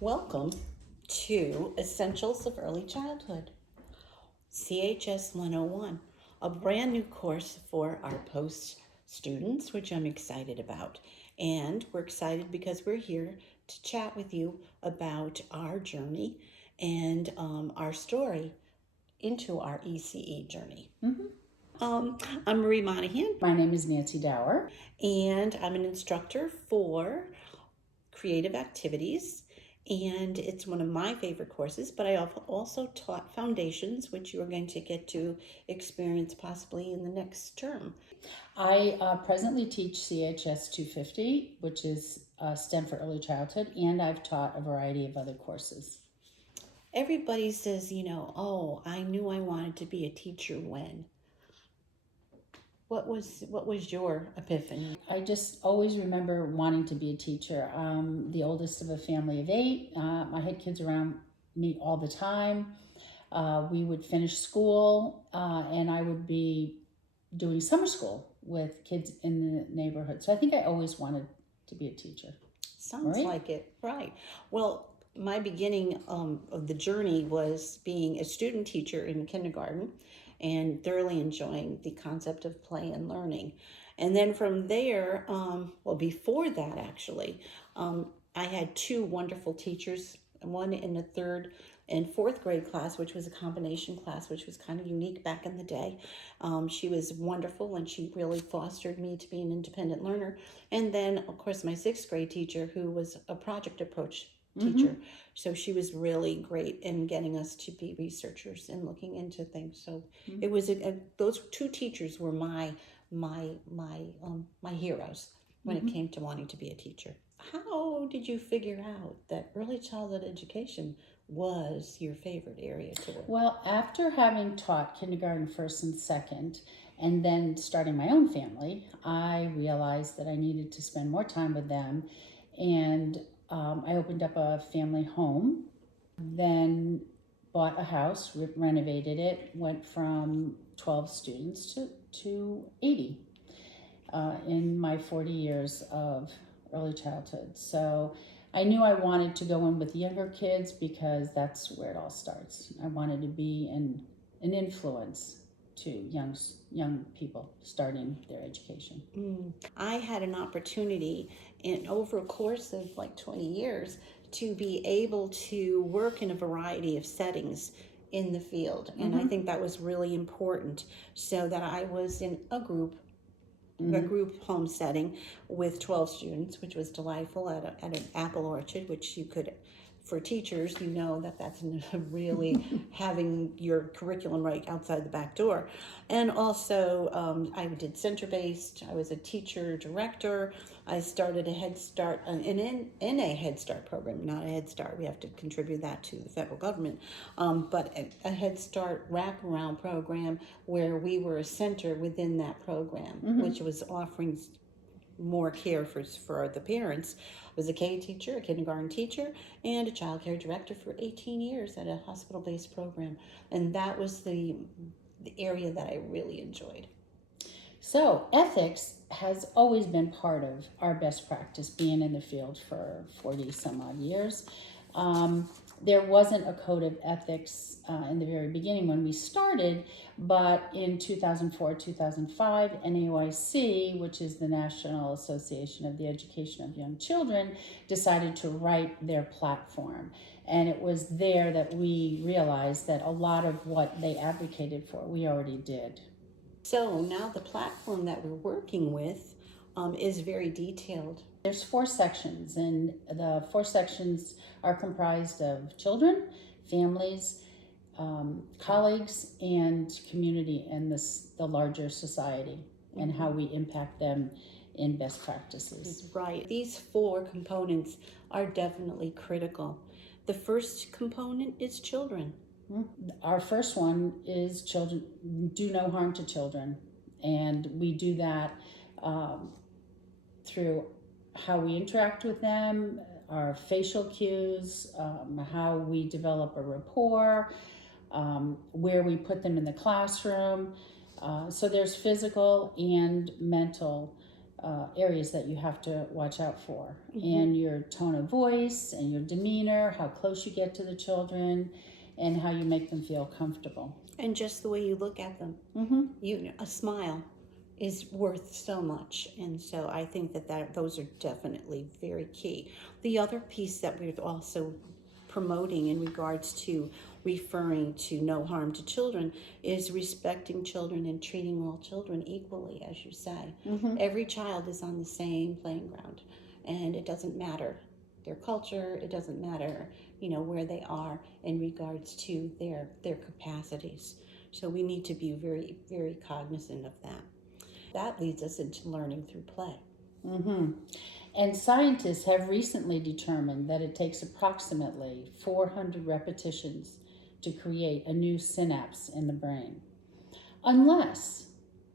Welcome to Essentials of Early Childhood, CHS 101, a brand new course for our post students, which I'm excited about. And we're excited because we're here to chat with you about our journey and our story into our ECE journey. I'm Marie Monahan. My name is Nancy Dower. And I'm an instructor for creative activities, and it's one of my favorite courses. But I have also taught foundations, which you are going to get to experience possibly in the next term. I presently teach CHS 250, which is STEM for early childhood, and I've taught a variety of other courses. Everybody says, oh, I knew I wanted to be a teacher when. What was your epiphany? I just always remember wanting to be a teacher. The oldest of a family of 8. I had kids around me all the time. We would finish school, and I would be doing summer school with kids in the neighborhood. So I think I always wanted to be a teacher. Sounds like it, right. Well, my beginning of the journey was being a student teacher in kindergarten and thoroughly enjoying the concept of play and learning. And then from there, before that actually, I had 2 wonderful teachers, one in the 3rd and 4th grade class, which was a combination class, which was kind of unique back in the day. She was wonderful, and she really fostered me to be an independent learner. And then, of course, my 6th grade teacher, who was a project approach teacher. Mm-hmm. So she was really great in getting us to be researchers and looking into things. So mm-hmm. It was those 2 teachers were my heroes when mm-hmm. it came to wanting to be a teacher. How did you figure out that early childhood education was your favorite area to work? Well, after having taught kindergarten, 1st and 2nd, and then starting my own family, I realized that I needed to spend more time with them, and I opened up a family home, then bought a house, renovated it, went from 12 students to 80 in my 40 years of early childhood. So I knew I wanted to go in with younger kids because that's where it all starts. I wanted to be an influence to young people starting their education. I had an opportunity over a course of like 20 years to be able to work in a variety of settings in the field. And mm-hmm. I think that was really important, so that I was in a group home setting with 12 students, which was delightful, at an apple orchard, which you could, for teachers, that's really having your curriculum right outside the back door. And also I did center-based. I was a teacher director. I started a Head Start, in a Head Start program, not a Head Start. We have to contribute that to the federal government. But a Head Start wraparound program where we were a center within that program, mm-hmm. which was offering more care for the parents. I was a K teacher, a kindergarten teacher, and a child care director for 18 years at a hospital-based program. And that was the area that I really enjoyed. So ethics has always been part of our best practice, being in the field for 40 some odd years. There wasn't a code of ethics in the very beginning when we started, but in 2004, 2005, NAOIC, which is the National Association of the Education of Young Children, decided to write their platform. And it was there that we realized that a lot of what they advocated for, we already did. So now the platform that we're working with is very detailed. There's 4 sections, and the 4 sections are comprised of children, families, colleagues, and community, and the larger society, mm-hmm. and how we impact them in best practices. Right. These 4 components are definitely critical. The first component is children. Our first one is children. Do no harm to children, and we do that through how we interact with them, our facial cues, how we develop a rapport, where we put them in the classroom. So there's physical and mental areas that you have to watch out for, and your tone of voice and your demeanor, how close you get to the children, and how you make them feel comfortable. And just the way you look at them. A smile is worth so much, and so I think that those are definitely very key. The other piece that we're also promoting in regards to referring to no harm to children is respecting children and treating all children equally, as you say. Every child is on the same playing ground, and it doesn't matter their culture, it doesn't matter, where they are in regards to their capacities. So we need to be very, very cognizant of that. That leads us into learning through play. And scientists have recently determined that it takes approximately 400 repetitions to create a new synapse in the brain, unless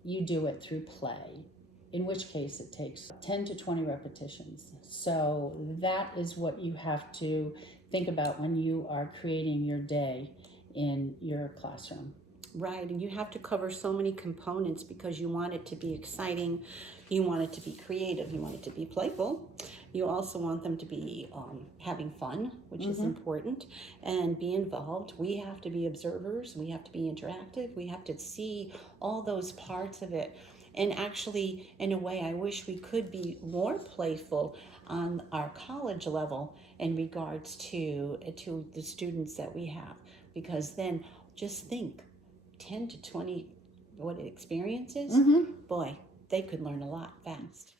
you do it through play, in which case it takes 10 to 20 repetitions. So that is what you have to think about when you are creating your day in your classroom. Right, and you have to cover so many components because you want it to be exciting, you want it to be creative, you want it to be playful. You also want them to be having fun, which is important, and be involved. We have to be observers, we have to be interactive, we have to see all those parts of it. And actually, in a way, I wish we could be more playful on our college level in regards to the students that we have, because then just think 10 to 20 experiences, boy, they could learn a lot fast.